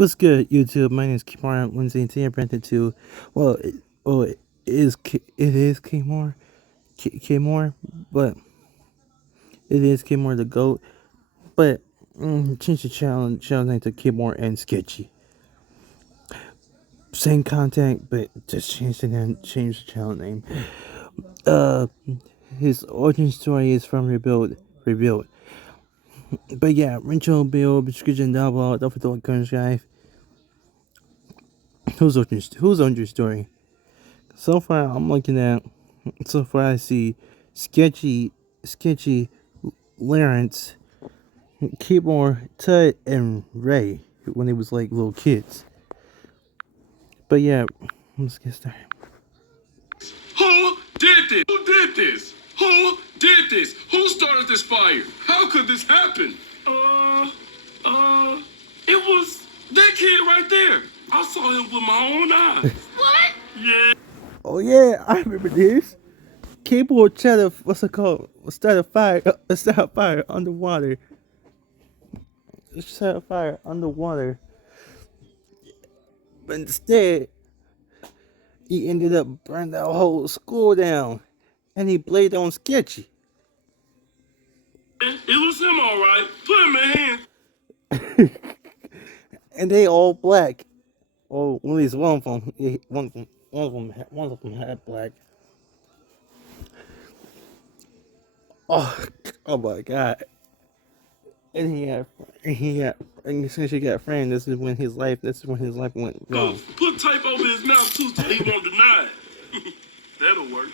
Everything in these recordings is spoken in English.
What's good, YouTube? My name is Kimar Lindsay, and today I'm presented to, well, it is Kimar, Kimar, but it is Kimar the GOAT, but change the channel name to Kimar and Sketchy. Same content, but just change the channel name. Uh, his origin story is from Rebuild. But yeah, Rancho Bill, description down below, don't forget to like, guys. Who's on your story? So far, I see sketchy, sketchy Lawrence, Keyboard, Tut, and Ray when they was like little kids. But yeah, let's get started. Who did this? Who did this? Who did this? Who started this fire? How could this happen? It was that kid right there. I saw him with my own eyes. What? Yeah. Oh yeah, I remember this. Keyboard tried to Start a fire underwater. Start a fire underwater. But instead, he ended up burning that whole school down, and he blamed on Sketchy. It was him, all right. Put him in hand. And they all black. Well, at least one of them had black. Oh my god! And and since he got framed, this is when his life went wrong. Put tape over his mouth too, so he won't deny it. That'll work.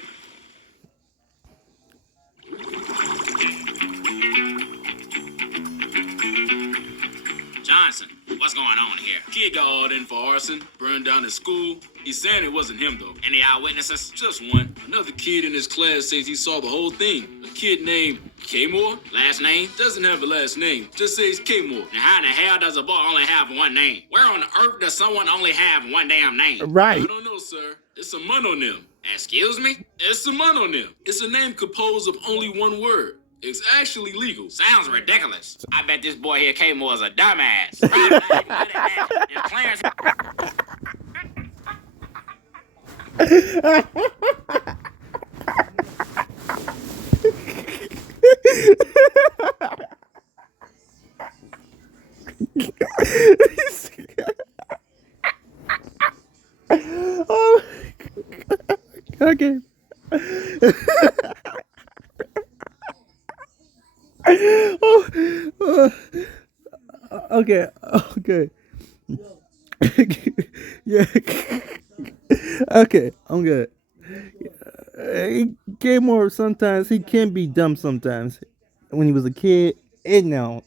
Johnson, what's going on here? Kid got hauled in for arson, burned down his school. He's saying it wasn't him, though. Any eyewitnesses? Just one. Another kid in his class says he saw the whole thing. A kid named K-Moore. Last name? Doesn't have a last name. Just says K-Moore. Now how in the hell does a boy only have one name? Where on earth does someone only have one damn name? Right. I don't know, sir. It's a mononym. Excuse me? It's a mononym. It's a name composed of only one word. It's actually legal. Sounds ridiculous. I bet this boy here, K-Moore, is a dumbass. Right, now you can get it, man. If Clarence... Oh, okay. Okay. Yeah. Okay, I'm good. Gaymore sometimes he can be dumb sometimes. When he was a kid, and now.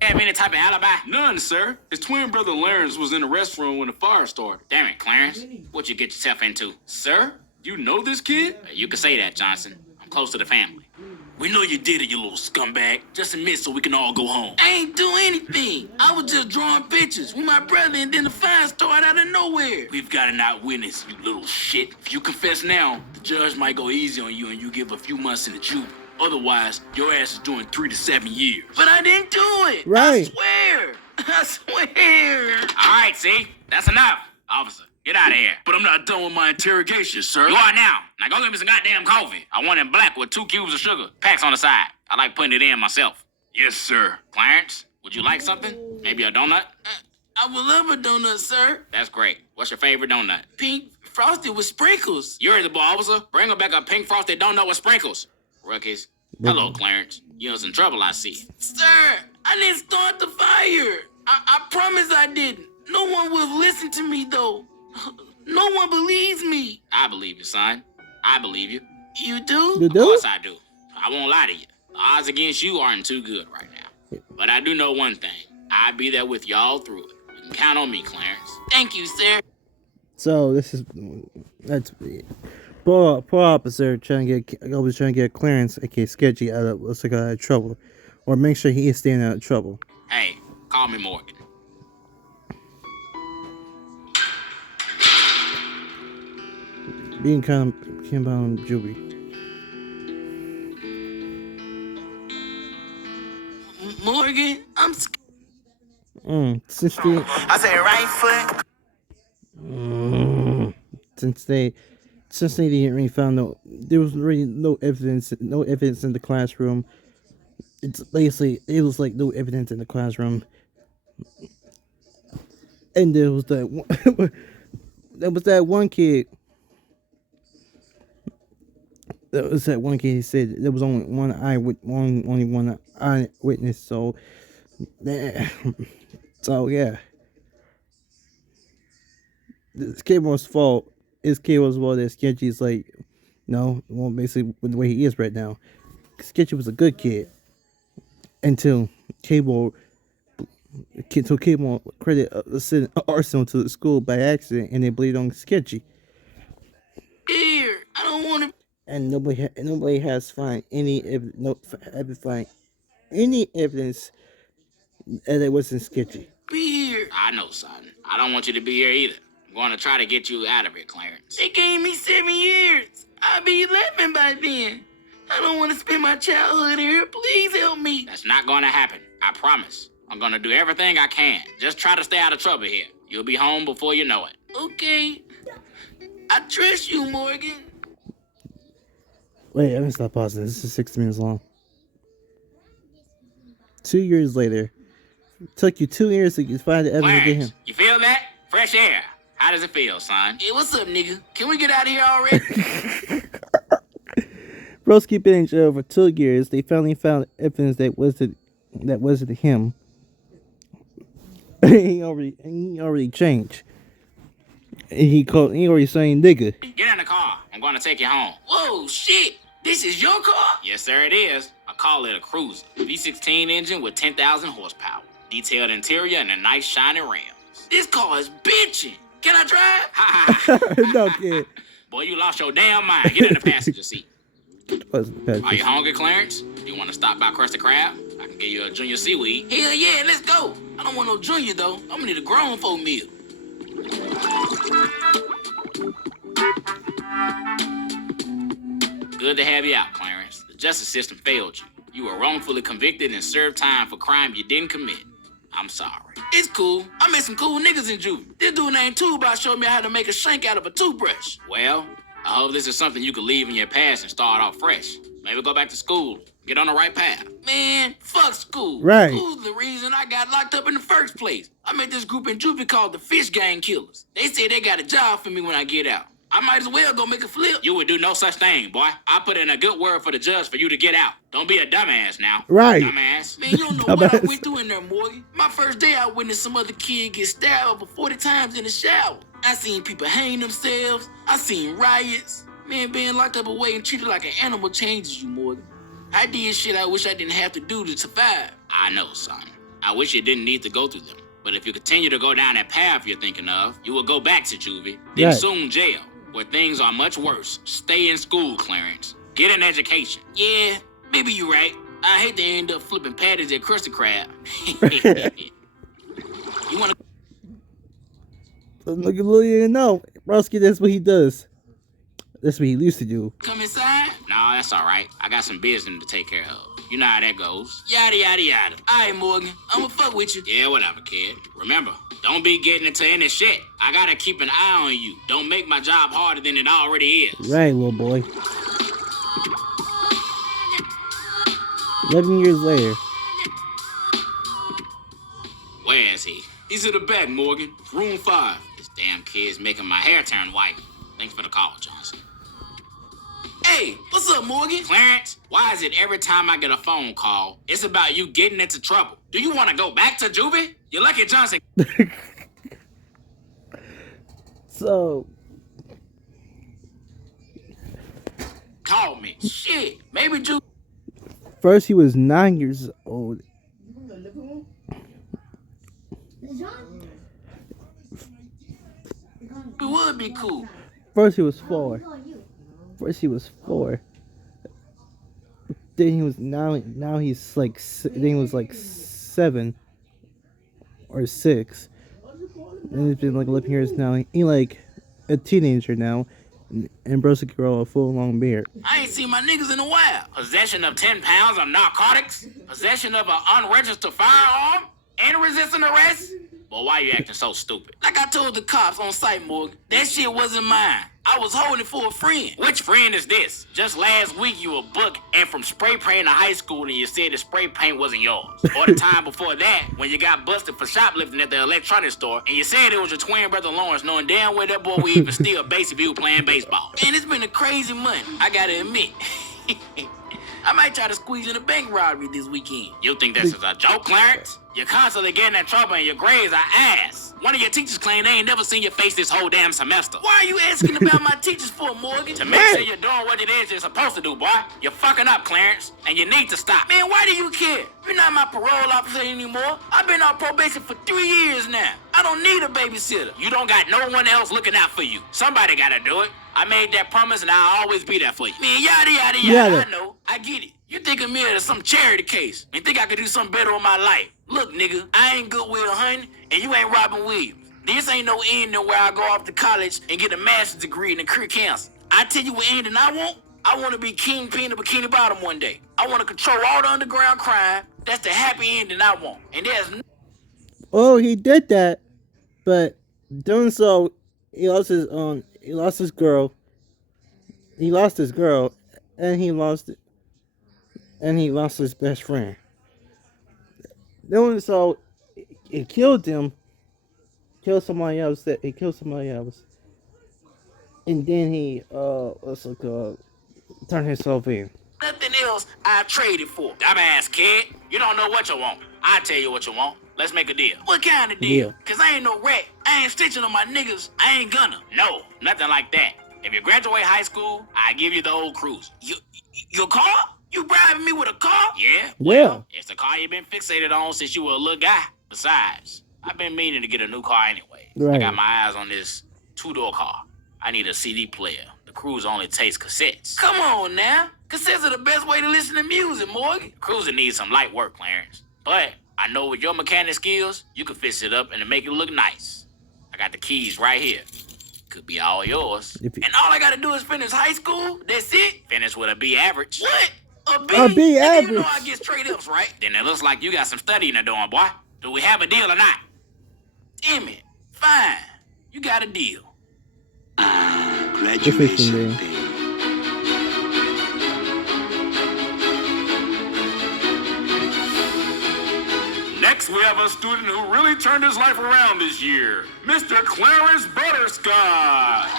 Have any type of alibi? None, sir. His twin brother Lawrence was in the restroom when the fire started. Damn it, Clarence. What you get yourself into? Sir, you know this kid? You can say that, Johnson. I'm close to the family. We know you did it, you little scumbag. Just admit so we can all go home. I ain't do anything. I was just drawing pictures with my brother, and then the fire started out of nowhere. We've got an eyewitness, you little shit. If you confess now, the judge might go easy on you and you give a few months in the juvie. Otherwise, your ass is doing 3 to 7 years. But I didn't do it. Right. I swear. I swear. All right, see? That's enough. Officer, get out of here. But I'm not done with my interrogation, sir. You are now. Now go get me some goddamn coffee. I want it black with 2 cubes of sugar. Packs on the side. I like putting it in myself. Yes, sir. Clarence, would you like something? Maybe a donut? I would love a donut, sir. That's great. What's your favorite donut? Pink frosted with sprinkles. You're the boy, officer. Bring her back a pink frosted donut with sprinkles. Rookies. Hello, Clarence. You're in some trouble, I see. Sir, I didn't start the fire. I promise I didn't. No one will listen to me, though. No one believes me. I believe you, son. I believe you. You do? You Of do? course I do. I won't lie to you. The odds against you aren't too good right now. But I do know one thing. I'll be there with y'all through it. You can count on me, Clarence. Thank you, sir. So that's poor officer always trying to get Clarence, aka Sketchy, out of trouble, or make sure he is staying out of trouble. Hey, call me Morgan. Being kind of Juby. Morgan, I'm scared. Since they, I said right foot. since they, since they didn't really found there was really no evidence in the classroom. It's basically it was like no evidence in the classroom, and there was that one, there was that one kid. There was that one kid. He said there was only one eyewitness. So, so yeah, this kid was fault. His kid was that Sketchy's like, no, well, basically with the way he is right now. Sketchy was a good kid until Cable credit sent arson to the school by accident, and they blamed on Sketchy. Here, I don't want to. And nobody has find any any evidence that it wasn't Sketchy. Be here. I know, son. I don't want you to be here either. I'm going to try to get you out of here, Clarence. They gave me 7 years. I'll be 11 by then. I don't want to spend my childhood here. Please help me. That's not going to happen. I promise. I'm going to do everything I can. Just try to stay out of trouble here. You'll be home before you know it. Okay. I trust you, Morgan. Wait, I'm gonna stop pausing. This is 60 minutes long. 2 years later. It took you 2 years to find the evidence against Clarence, him. you feel that? Fresh air. How does it feel, son? Hey, what's up, nigga? Can we get out of here already? Broski been in jail for 2 years. They finally found evidence that wasn't him. he already changed. And he already saying nigga. Get in the car. I'm going to take you home. Whoa, shit. This is your car? Yes, sir, it is. I call it a cruiser. V16 engine with 10,000 horsepower. Detailed interior and a nice shiny rims. This car is bitching. Can I drive? Ha ha. No kid. Boy, you lost your damn mind. Get in the passenger seat. Are you hungry, Clarence? Do you want to stop by Krusty Krab? I can get you a junior seaweed. Hell yeah, let's go. I don't want no junior, though. I'm gonna need a grown folk meal. Good to have you out, Clarence. The justice system failed you. You were wrongfully convicted and served time for crime you didn't commit. I'm sorry. It's cool. I met some cool niggas in juvie. This dude named Tuba showed me how to make a shank out of a toothbrush. Well, I hope this is something you can leave in your past and start off fresh. Maybe go back to school. Get on the right path. Man, fuck school. Right. School's the reason I got locked up in the first place. I met this group in juvie called the Fish Gang Killers. They said they got a job for me when I get out. I might as well go make a flip. You would do no such thing, boy. I put in a good word for the judge for you to get out. Don't be a dumbass now. Right. Dumbass. Man, you don't know what I Dumbass. went through in there, Morgan. My first day, I witnessed some other kid get stabbed over 40 times in the shower. I seen people hang themselves. I seen riots. Man, being locked up away and treated like an animal changes you, Morgan. I did shit I wish I didn't have to do to survive. I know, son. I wish you didn't need to go through them. But if you continue to go down that path you're thinking of, you will go back to juvie, then Right. soon jail, where things are much worse. Stay in school, Clarence. Get an education. Yeah, maybe you're right. I hate to end up flipping patties at Krusty Krab. You wanna... Look at Lily and know. Broski, that's what he does. That's what he used to do. come inside? No, that's all right. I got some business to take care of. You know how that goes. Yada, yada, yada. All right, Morgan. I'ma fuck with you. Yeah, whatever, kid. Remember, don't be getting into any shit. I gotta keep an eye on you. Don't make my job harder than it already is. Right, little boy. 11 years later. Where is he? He's in the back, Morgan. Room 5. This damn kid's making my hair turn white. Thanks for the call, Johnson. Hey, what's up, Morgan? Clarence, why is it every time I get a phone call, it's about you getting into trouble? Do you want to go back to juvie? You're lucky Johnson. So, Call me. Shit, maybe Ju... first he was 9 years old. It would be cool. First he was 4. First he was 4. Then he was now he's like then he was like 7 or 6. And it's been like 11 years now. He like a teenager now, and Broski can grow a full long beard. I ain't seen my niggas in a while. Possession of 10 pounds of narcotics, possession of an unregistered firearm, and resisting resisting arrest? But why you acting so stupid? Like I told the cops on site, Morgan, that shit wasn't mine. I was holding it for a friend. Which friend is this? Just last week you were booked and from spray paint to high school and you said the spray paint wasn't yours. Or the time before that when you got busted for shoplifting at the electronics store and you said it was your twin brother Lawrence, knowing damn well that boy would even steal a base if he was playing baseball. Man, it's been a crazy month, I gotta admit. I might try to squeeze in a bank robbery this weekend. You think this is a joke, Clarence? You're constantly getting in trouble and your grades are ass. One of your teachers claim they ain't never seen your face this whole damn semester. Why are you asking about my teachers for, Morgan? To make sure you're doing what it is you're supposed to do, boy. You're fucking up, Clarence, and you need to stop. Man, why do you care? You're not my parole officer anymore. I've been on probation for 3 years now. I don't need a babysitter. You don't got no one else looking out for you. Somebody gotta do it. I made that promise and I'll always be there for you. Man, yada, yada, Yada. yada. I know. I get it. You think of me as some charity case and think I could do something better with my life. Look, nigga, I ain't Goodwill Hunting and you ain't Robin Williams. This ain't no ending where I go off to college and get a master's degree in the career counseling. I tell you what ending I want. I want to be Kingpin of Bikini Bottom one day. I want to control all the underground crime. That's the happy ending I want. And there's no... Oh, he did that, but doing so, he lost his girl. He lost his girl, and he lost his best friend. Doing so, it killed him. Killed somebody else. And then he turned himself in. Nothing else I traded for. Dumbass kid, you don't know what you want. I tell you what you want. Let's make a deal. What kind of deal? Yeah. Cause I ain't no rat. I ain't stitching on my niggas. I ain't gonna. No, nothing like that. If you graduate high school, I give you the old cruiser. Your car? You bribing me with a car? Yeah? Yeah. It's the car you've been fixated on since you were a little guy. Besides, I've been meaning to get a new car anyway. I Right. got my eyes on this 2-door car. I need a CD player. The Cruiser only takes cassettes. Come on now. Cassettes are the best way to listen to music, Morgan. Cruiser needs some light work, Clarence. But I know with your mechanic skills, you can fix it up and make it look nice. I got the keys right here. Could be all yours. If you, And all I gotta do is finish high school? That's it? Finish with a B average. What? A B? A B And average. You know I get straight ups, right? Then it looks like you got some studying to do, boy. Do we have a deal or not? Damn it. Fine. You got a deal. Graduation day. Next, we have a student who really turned his life around this year, Mr. Clarence Butterscotch.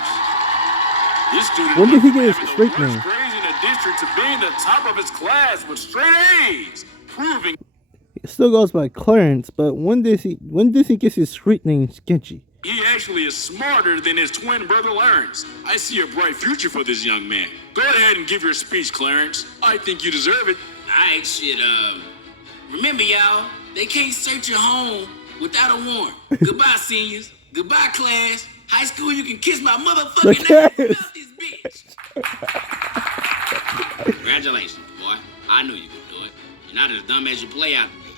This student When did he get his having the street worst name? grades in the district to being the top of his class with straight A's, proving It still goes by Clarence, but when does he get his street name Sketchy? he actually is smarter than his twin brother Lawrence. I see a bright future for this young man. Go ahead and give your speech, Clarence. I think you deserve it. Alright, shit, remember y'all, they can't search your home without a warrant. Goodbye, seniors. Goodbye, class. High school, you can kiss my motherfucking ass Yes. about this bitch. Congratulations, boy. I knew you could do it. You're not as dumb as you play out to be,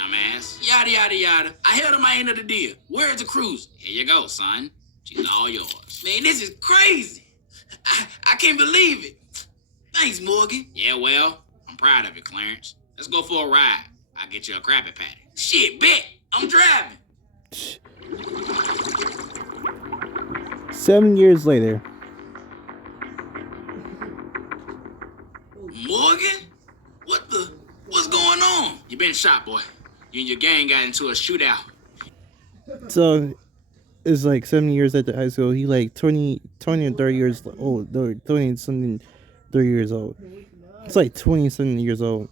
dumbass. Yada, yada, yada. I held to my end of the deal. Where's the cruise? Here you go, son. She's all yours. Man, this is crazy. I can't believe it. Thanks, Morgan. Yeah, well, I'm proud of you, Clarence. Let's go for a ride. I'll get you a Krabby Patty. Shit, bet. I'm driving. 7 years later. Morgan? What's going on? You been shot, boy. You and your gang got into a shootout. So it's like 7 years after high school. He like 20 or 30 years old. 20 something, 30 years old. It's like 20 something years old.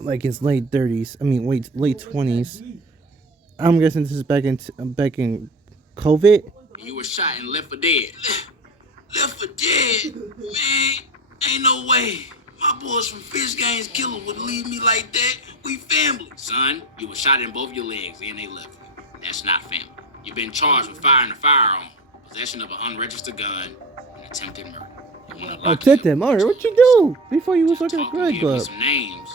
Like his late 30s. I mean, late 20s. I'm guessing this is back in COVID. You were shot and left for dead. Left for dead? Man, ain't no way. My boys from Fish Gangs Killer would leave me like that. We family. Son, you were shot in both your legs and they left you. That's not family. You've been charged with firing a firearm, possession of an unregistered gun, and attempted murder. You wanna lock Attempted up- murder? What you do before you was looking at Talk a and drug give me club? some names.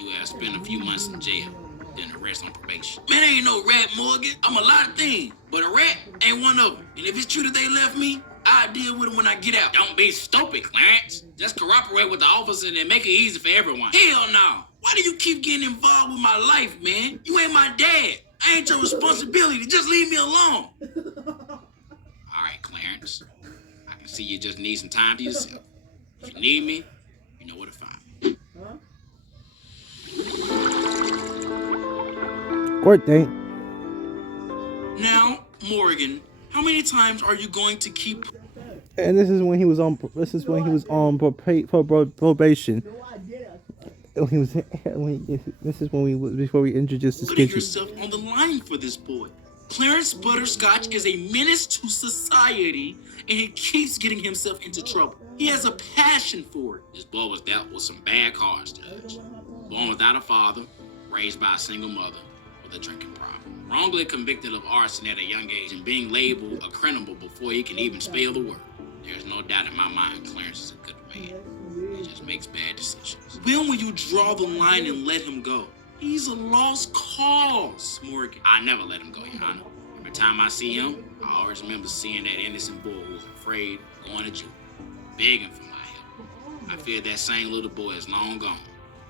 You have spent a few months in jail, then arrest on probation. Man, I ain't no rat, Morgan. I'm a lot of things, but a rat ain't one of them. And if it's true that they left me, I'll deal with them when I get out. Don't be stupid, Clarence. Just cooperate with the officer and make it easy for everyone. Hell no. Why do you keep getting involved with my life, man? You ain't my dad. I ain't your responsibility. Just leave me alone. All right, Clarence. I can see you just need some time to yourself. If you need me, you know where to find me. Court date. Now, Morgan, how many times are you going to keep... And this is when he was on. This is when he was on probation. This is when before we introduced the putting sketchy. yourself on the line for this boy? Clarence Butterscotch is a menace to society, and he keeps getting himself into trouble. He has a passion for it. This boy was dealt with some bad cards, Judge. Born without a father, raised by a single mother with a drinking problem. Wrongly convicted of arson at a young age and being labeled a criminal before he can even spell the word. There's no doubt in my mind Clarence is a good man. He just makes bad decisions. When will you draw the line and let him go? He's a lost cause, Morgan. I never let him go, Your Honor. Every time I see him, I always remember seeing that innocent boy who was afraid of going to jail, begging for my help. I fear that same little boy is long gone,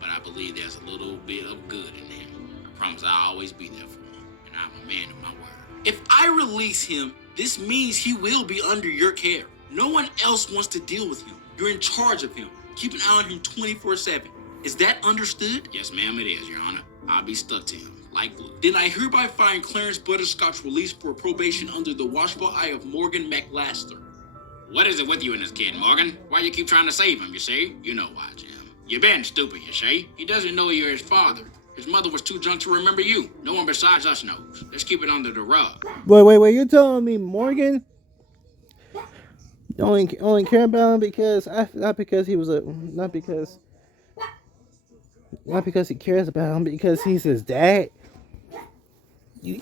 but I believe there's a little bit of good in him. I promise I'll always be there for him, and I'm a man of my word. If I release him, this means he will be under your care. No one else wants to deal with him. You're in charge of him. Keep an eye on him 24/7. Is that understood? Yes, ma'am, it is, Your Honor. I'll be stuck to him, like glue. Then I hereby find Clarence Butterscotch released for probation under the watchful eye of Morgan McLaster. What is it with you and this kid, Morgan? Why you keep trying to save him, you see? You know why, Jim. You've been stupid, you see? He doesn't know you're his father. His mother was too drunk to remember you. No one besides us knows. Let's keep it under the rug. Wait! You're telling me Morgan only care about him because not because he cares about him, because he's his dad. You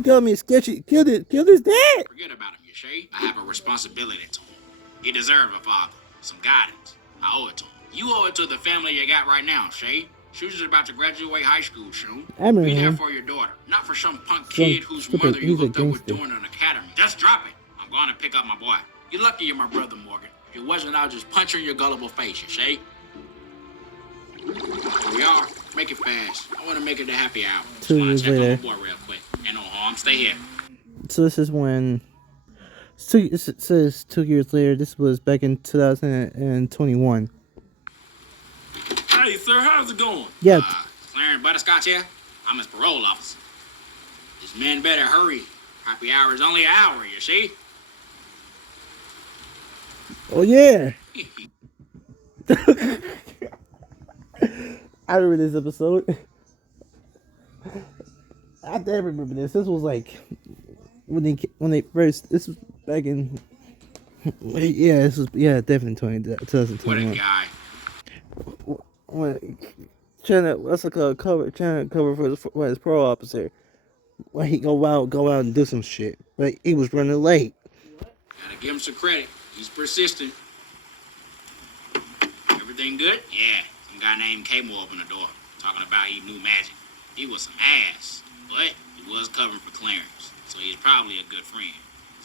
tell me Sketchy killed his dad. Forget about him, you see? I have a responsibility to him. He deserves a father, some guidance. I owe it to him. You owe it to the family you got right now, Shay. She's just about to graduate high school soon. Be there for your daughter, not for some punk kid whose mother you looked up with doing an academy. Just drop it. I'm going to pick up my boy. You're lucky you're my brother, Morgan. If it wasn't, I'll just punch her in your gullible face, you see? Here we are. Make it fast. I want to make it a happy hour. 2 years check later. on my boy real quick. And no harm. Stay here. So this is when. It says 2 years later. This was back in 2021. Hey, sir, how's it going? Yeah. Clarence Butterscotch here. I'm his parole officer. This man better hurry. Happy hour is only an hour, you see? Oh yeah. I remember this episode. I did remember this. This was like when they first. This was back in. Yeah, this was definitely 2021. What a guy. When trying to cover for his parole officer. When he go out and do some shit. Like he was running late. Gotta give him some credit. He's persistent. Everything good? Yeah. Some guy named K-Mo opened the door, talking about he knew magic. He was some ass, but he was covering for Clarence, so he's probably a good friend.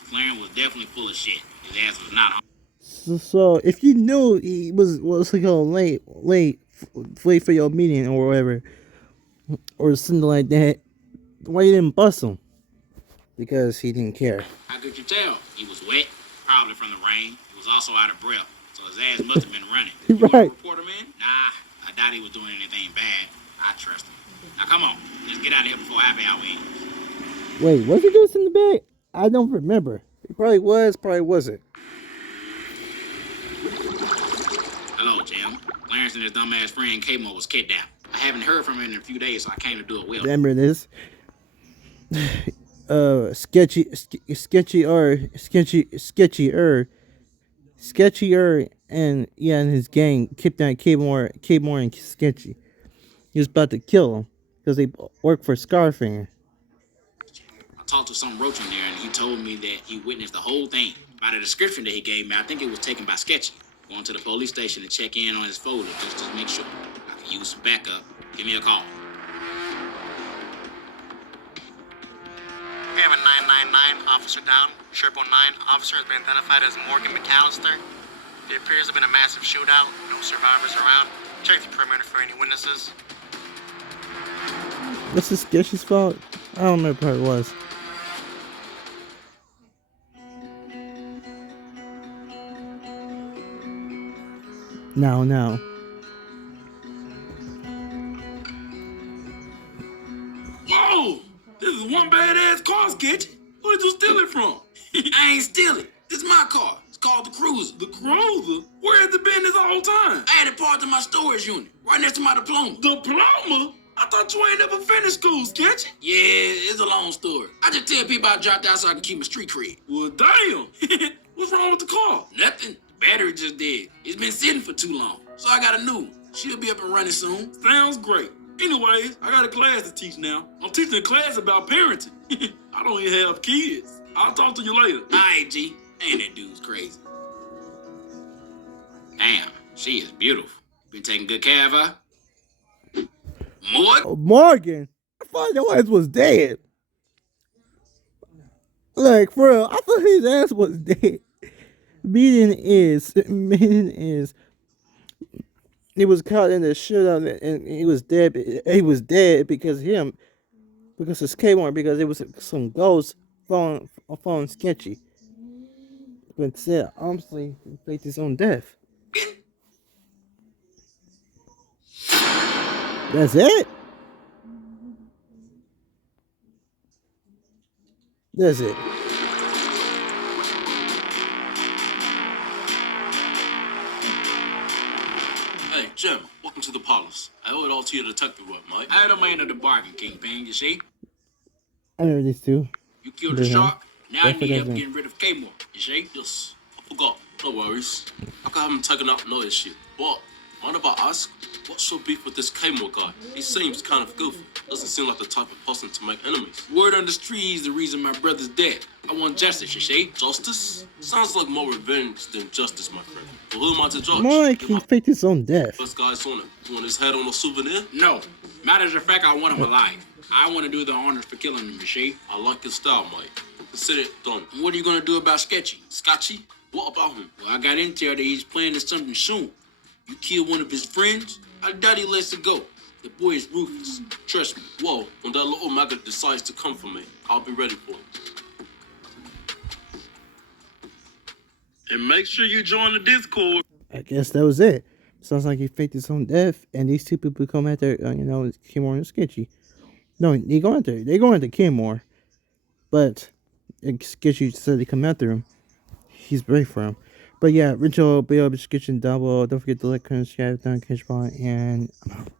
Clarence was definitely full of shit. His ass was not home. So if you knew he was going late for your meeting or whatever, or something like that, why you didn't bust him? Because he didn't care. How could you tell? He was wet, probably from the rain. He was also out of breath, so his ass must have been running. Right. You want to report him in? Nah, I doubt he was doing anything bad. I trust him. Now come on, let's get out of here before happy hour ends. Wait, was he doing something bad? I don't remember. He probably was, probably wasn't. Hello, Jim. Clarence and his dumbass friend K-Mo was kidnapped. I haven't heard from him in a few days, so I came to do a will. Remember this? Sketchier and his gang kidnapped K-More and Sketchy. He was about to kill him because they work for Scarfang. I talked to some roach in there, and he told me that he witnessed the whole thing. By the description that he gave me, I think it was taken by Sketchy. Going to the police station to check in on his folder just to make sure. I can use some backup. Give me a call. We have a 999 officer down. Sherpa 9 officer has been identified as Morgan McAllister. It appears to have been a massive shootout. No survivors around. Check the perimeter for any witnesses. This is Sketchy's fault? I don't remember what it was. No. Whoa! This is one badass car, Sketchy. Who did you steal it from? I ain't steal it. This is my car. It's called the Cruiser. The Cruiser? Where has it been this whole time? I had it parked in my storage unit, right next to my diploma. Diploma? I thought you ain't never finished school, Sketchy. Yeah, it's a long story. I just tell people I dropped out so I can keep my street cred. Well, damn. What's wrong with the car? Nothing. The battery just dead. It's been sitting for too long, so I got a new one. She'll be up and running soon. Sounds great. Anyways, I got a class to teach now. I'm teaching a class about parenting. I don't even have kids. I'll talk to you later. All right, G. Ain't that dude's crazy. Damn, she is beautiful. Been taking good care of her? Morgan? Oh, Morgan? I thought your ass was dead. Like, for real, I thought his ass was dead. Meaning is, he was caught in the shootout and he was dead. He was dead because of him, because of Skateboard, because it was some ghost following Sketchy. But instead, honestly, he faked his own death. That's it? That's it. Hey, Jim, welcome to the Palace. I owe it all to your detective work, Mike. I the man of the bargain, Kingpin, you see? I know these two. You killed the shark, now I That's need what help I getting rid of K-More, you see? Yes, I forgot. No worries. I haven't taken up no issue. But, mind if I ask, what's your beef with this K-More guy? He seems kind of goofy. Doesn't seem like the type of person to make enemies. Word on the street is the reason my brother's dead. I want justice, you see? Justice? Sounds like more revenge than justice, my friend. But who am I to judge? More like You're he my faked his own death. first guy's on it. You want his head on a souvenir? No. Matters of fact, I want him alive. I want to do the honors for killing him, you see? I like his style, Mike. Consider it done. What are you gonna do about Sketchy? Sketchy? What about him? Well, I got intel that he's planning something soon. You kill one of his friends, I doubt he lets it go. The boy is ruthless. Trust me. Whoa, when that little maggot decides to come for me, I'll be ready for him. And make sure you join the Discord. I guess that was it. Sounds like he faked his own death, and these two people come after, K-More and Sketchy. No, they go after K-More, but Sketchy said they come after him. He's brave for him. But yeah, Rachel, Bill, description down below. Don't forget to like, comment, subscribe, down, catch ball, and I'm out.